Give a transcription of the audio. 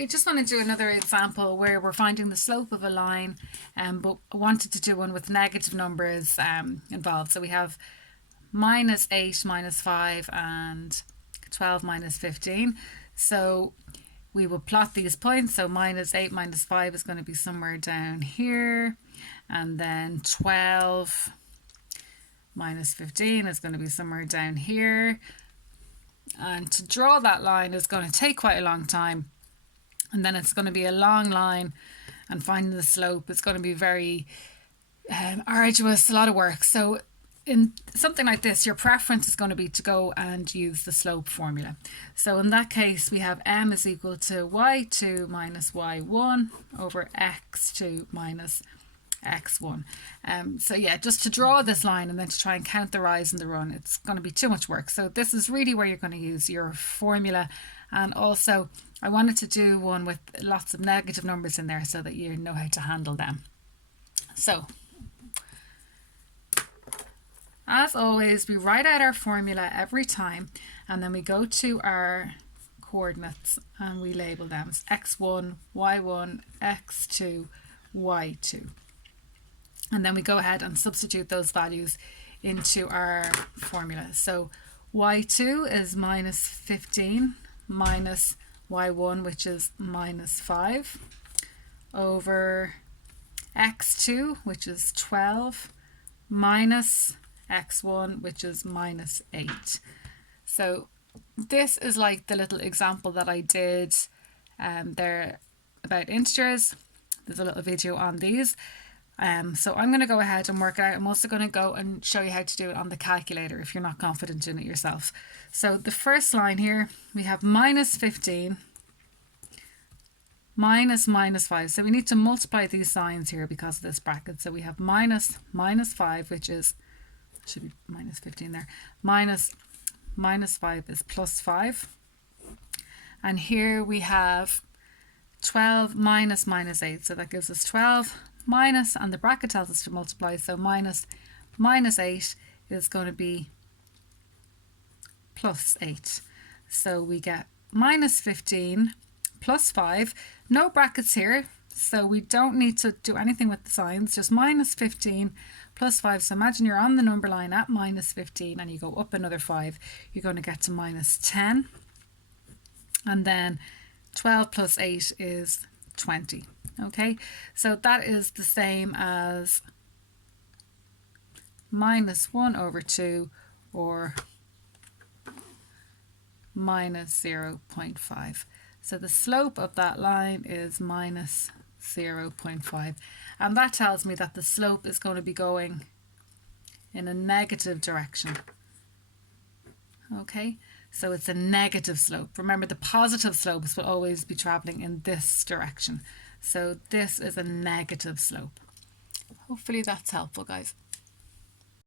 I just want to do another example where we're finding the slope of a line, but I wanted to do one with negative numbers involved. So we have -8 minus 5 and 12 minus 15. So we will plot these points. So -8 minus 5 is going to be somewhere down here. And then 12 minus 15 is going to be somewhere down here. And to draw that line is going to take quite a long time. And then it's going to be a long line, and finding the slope is going to be very arduous, a lot of work. So in something like this, your preference is going to be to go and use the slope formula. So in that case, we have m is equal to y2 minus y1 over x2 minus x1. So yeah, just to draw this line and then to try and count the rise and the run, it's going to be too much work. So this is really where you're going to use your formula. And also I wanted to do one with lots of negative numbers in there so that you know how to handle them. So as always, we write out our formula every time, and then we go to our coordinates and we label them as x1, y1, x2, y2. And then we go ahead and substitute those values into our formula. So y2 is -15 minus y1, which is -5, over x2, which is 12, minus x1, which is -8. So this is like the little example that I did there about integers. There's a little video on these. So I'm going to go ahead and work it out. I'm also going to go and show you how to do it on the calculator if you're not confident in it yourself. So the first line here, we have -15 minus -5. So we need to multiply these signs here because of this bracket. So we have -5, which is, should be -15 there, -5 is +5. And here we have 12 minus -8. So that gives us 12 minus, and the bracket tells us to multiply, so -8 is going to be +8. So we get -15 plus 5, no brackets here, so we don't need to do anything with the signs, just -15 plus 5. So imagine you're on the number line at -15 and you go up another 5, you're going to get to -10, and then 12 plus 8 is 20. Okay, so that is the same as -1/2 or -0.5. So the slope of that line is -0.5, and that tells me that the slope is going to be going in a negative direction. Okay, so it's a negative slope. Remember, the positive slopes will always be traveling in this direction. So this is a negative slope. Hopefully that's helpful, guys.